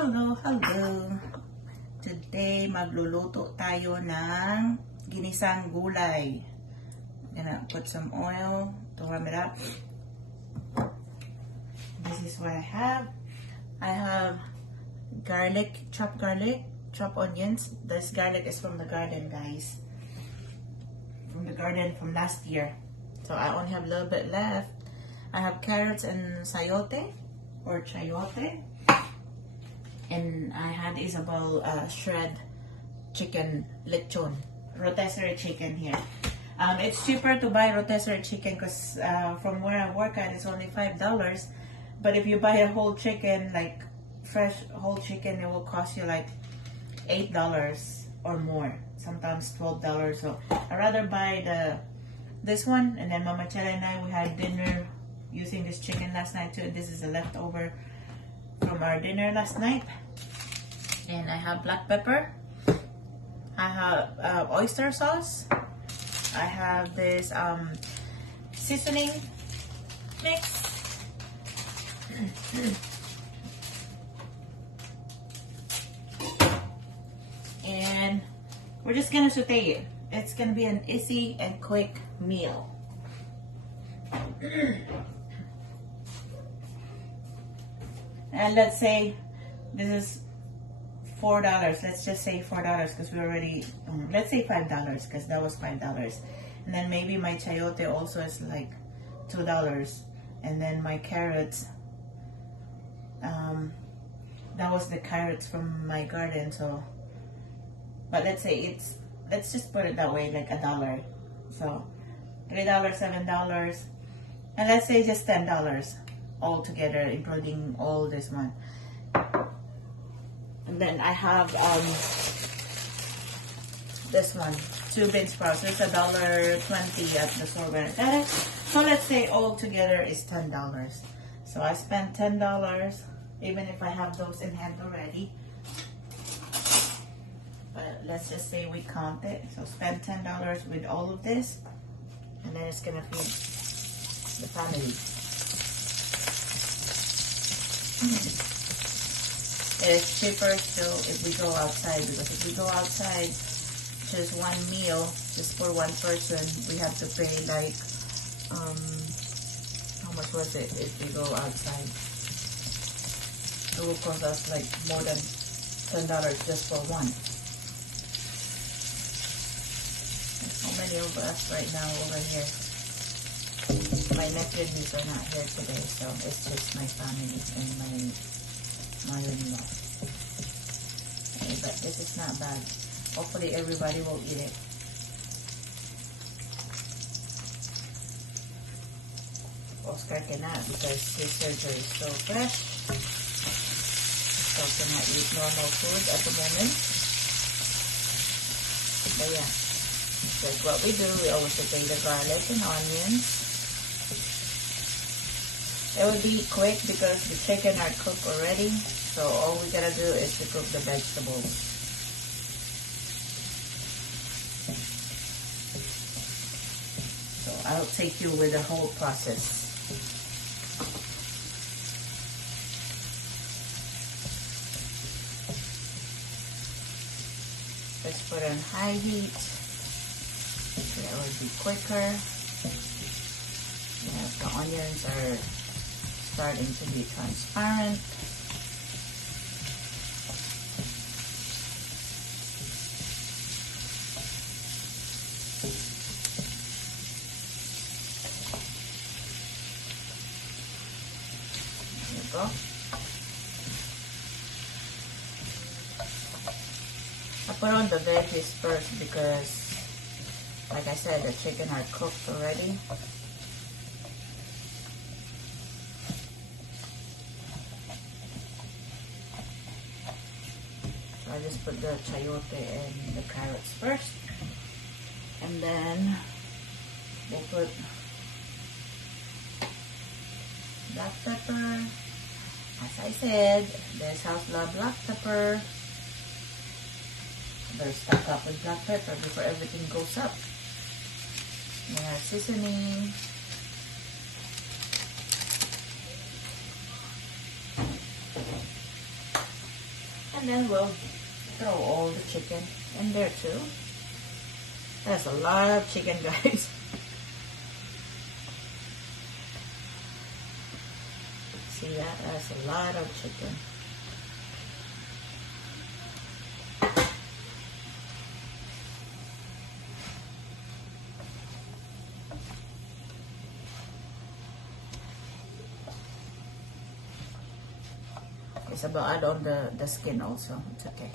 Hello, hello. Today, magluluto tayo ng ginisang gulay. Gonna put some oil to warm it up. This is what I have. I have garlic, chopped onions. This garlic is from the garden, guys. From the garden from last year. So I only have a little bit left. I have carrots and sayote or chayote. And I had Isabel shred chicken lechon, rotisserie chicken here. It's cheaper to buy rotisserie chicken because from where I work at, it's only $5. But if you buy a whole chicken, like fresh whole chicken, it will cost you like $8 or more, sometimes $12. So I'd rather buy this one. And then Mama Chela and I, we had dinner using this chicken last night too. This is a leftover from our dinner last night. And I have black pepper. I have oyster sauce. I have this seasoning mix. And we're just gonna saute it. It's gonna be an easy and quick meal. And let's say this is $4. Let's just say $4 because we already, let's say $5 because that was $5. And then maybe my chayote also is like $2. And then my carrots, that was the carrots from my garden. So, but let's say let's just put it that way, like $1. So $3, $7, and let's say just $10 all together, including all this one. And then I have this one, 2 bean sprouts. It's $1.20 at the store when I got it. So let's say all together is $10. So I spent $10, even if I have those in hand already. But let's just say we count it. So spend $10 with all of this, and then it's gonna feed the family. It's cheaper still if we go outside, because if we go outside, just one meal, just for one person, we have to pay like, how much was it if we go outside? It will cost us like more than $10 just for one. There's so many of us right now over here. My nephews are not here today, so it's just my family and my mother-in-law. Okay, but this is not bad. Hopefully everybody will eat it. Oscar cannot because his surgery is so fresh. So cannot eat normal food at the moment. But yeah, that's what we do. We always saute the garlic and onions. It will be quick because the chicken are cooked already. So all we gotta do is to cook the vegetables. So I'll take you with the whole process. Let's put on high heat. That will be quicker. Yeah, the onions are starting to be transparent. There you go. I put on the veggies first because, like I said, the chicken are cooked already. I just put the chayote and the carrots first, and then we'll put black pepper. As I said, this house loves black pepper. I better stock up with black pepper before everything goes up. Then our seasoning. And then we'll throw all the chicken in there too. That's a lot of chicken, guys. See that? That's a lot of chicken. It's about add on the skin also. It's okay.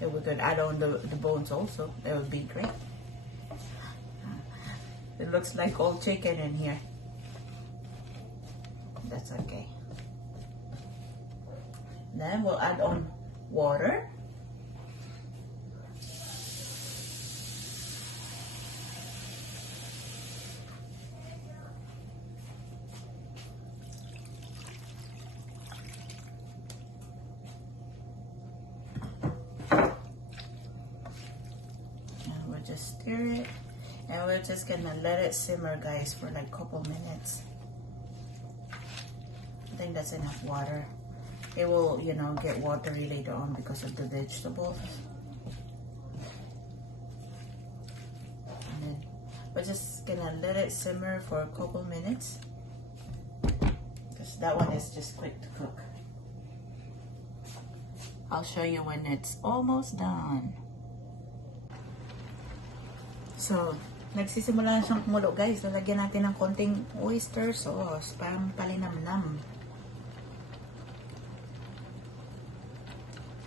If we could add on the bones also, that would be great. It looks like old chicken in here. That's okay. Then we'll add on water. Just stir it, and we're just gonna let it simmer, guys, for like a couple minutes. I think that's enough water. It will, you know, get watery later on because of the vegetables. And then we're just gonna let it simmer for a couple minutes, because that one is just quick to cook. I'll show you when it's almost done. So, nagsisimula na siyang kumulo, guys. Lalagyan natin ng konting oyster sauce para palinamnam.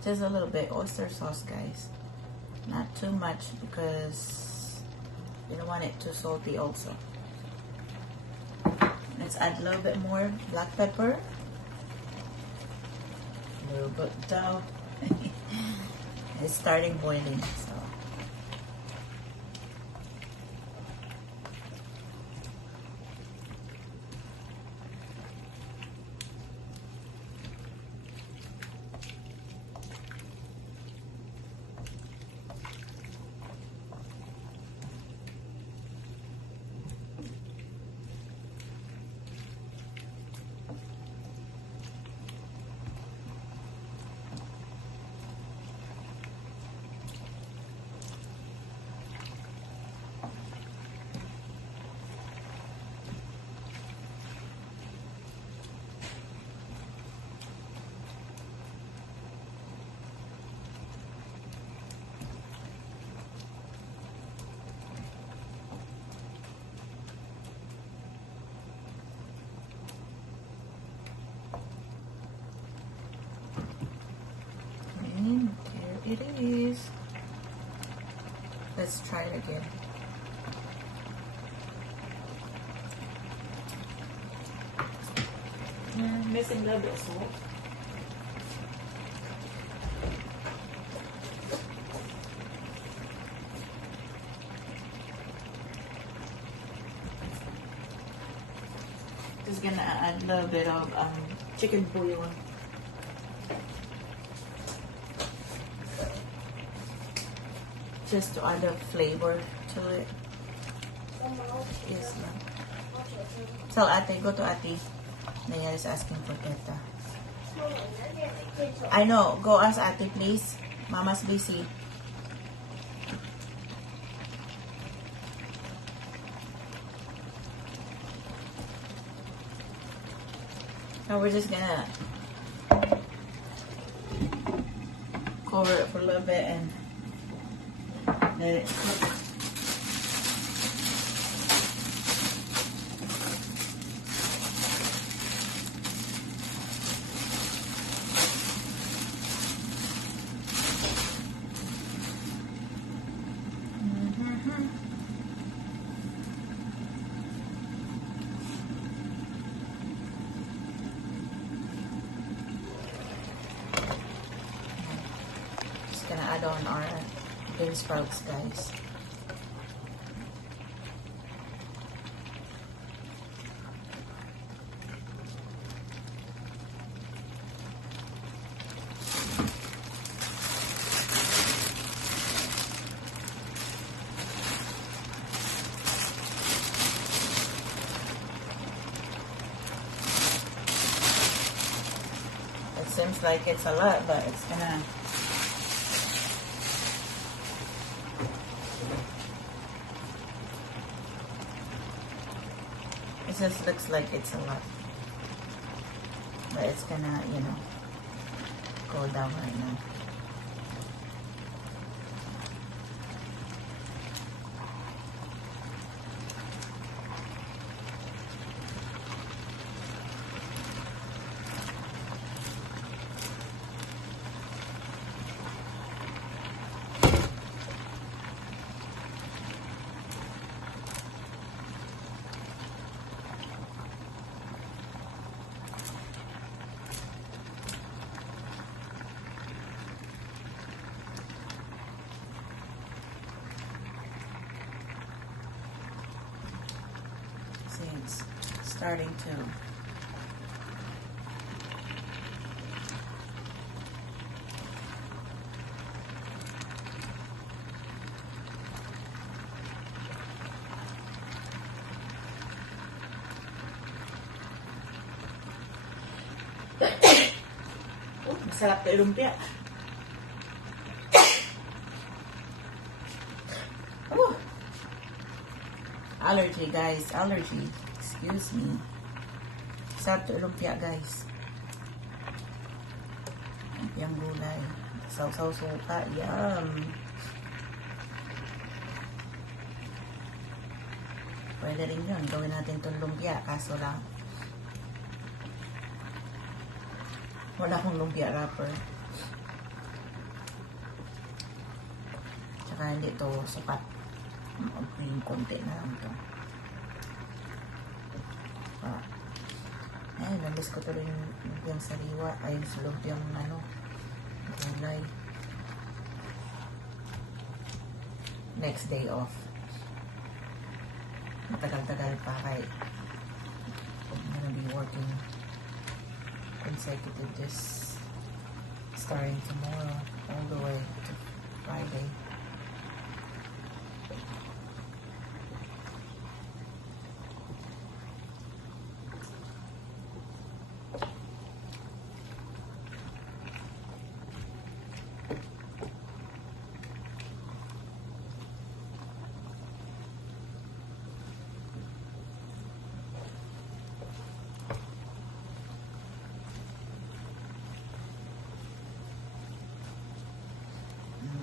Just a little bit oyster sauce, guys. Not too much because you don't want it too salty also. Let's add a little bit more black pepper. A little bit down. It's starting boiling, so. It is. Let's try it again. Missing a little bit of salt. Just gonna add a little bit of chicken bouillon. Just to add a flavor to it. Yes, ma'am. So, ate, go to ate. Nayar is asking for teta. I know. Go ask ate, please. Mama's busy. Now we're just gonna cover it for a little bit and let it cook. Just gonna add on our bean sprouts, guys. seems like it's a lot, but it's gonna... It just looks like it's a lot. But it's gonna, you know, go down right now. It's starting to masarap ka lumpia. Allergy, guys. Allergy. Excuse me. Sarap to lumpia, guys. Lumpiang gulay. Sausaw suka. Yum. Pwede rin yun. Gawin natin itong lumpia. Kaso lang, wala akong lumpia wrapper. Tsaka hindi ito sapat. Yung konti na lang ito. Ay, nabis ko tuloy yung lumpiang sariwa. Ay, sa lumpiang ano, gulay. Next day off. Matagal-tagal pa kay I'm gonna be working consecutive this starting tomorrow all the way to Friday.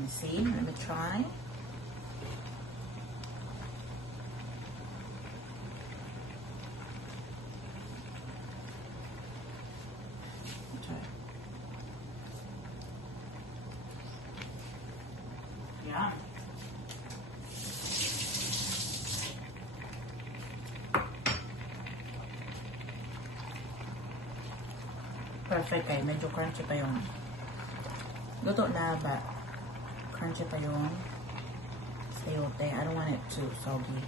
See, let me try. Yeah. Perfect eh. Medyo crunchy pa yung luto na ba? Crunchy pa yung sayote. I don't want it too soggy.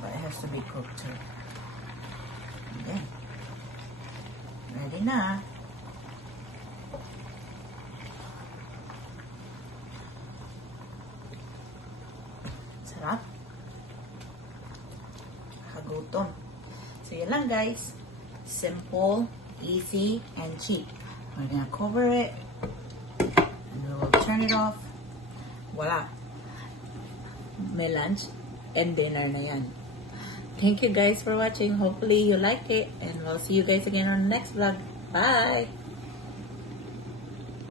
But it has to be cooked too. Okay. Ready na. Sarap. Kagutom. So yun lang guys. Simple, easy, and cheap. We're gonna cover it. Turn it off. Voila. May lunch and dinner na yan. Thank you guys for watching. Hopefully you like it. And we'll see you guys again on the next vlog. Bye!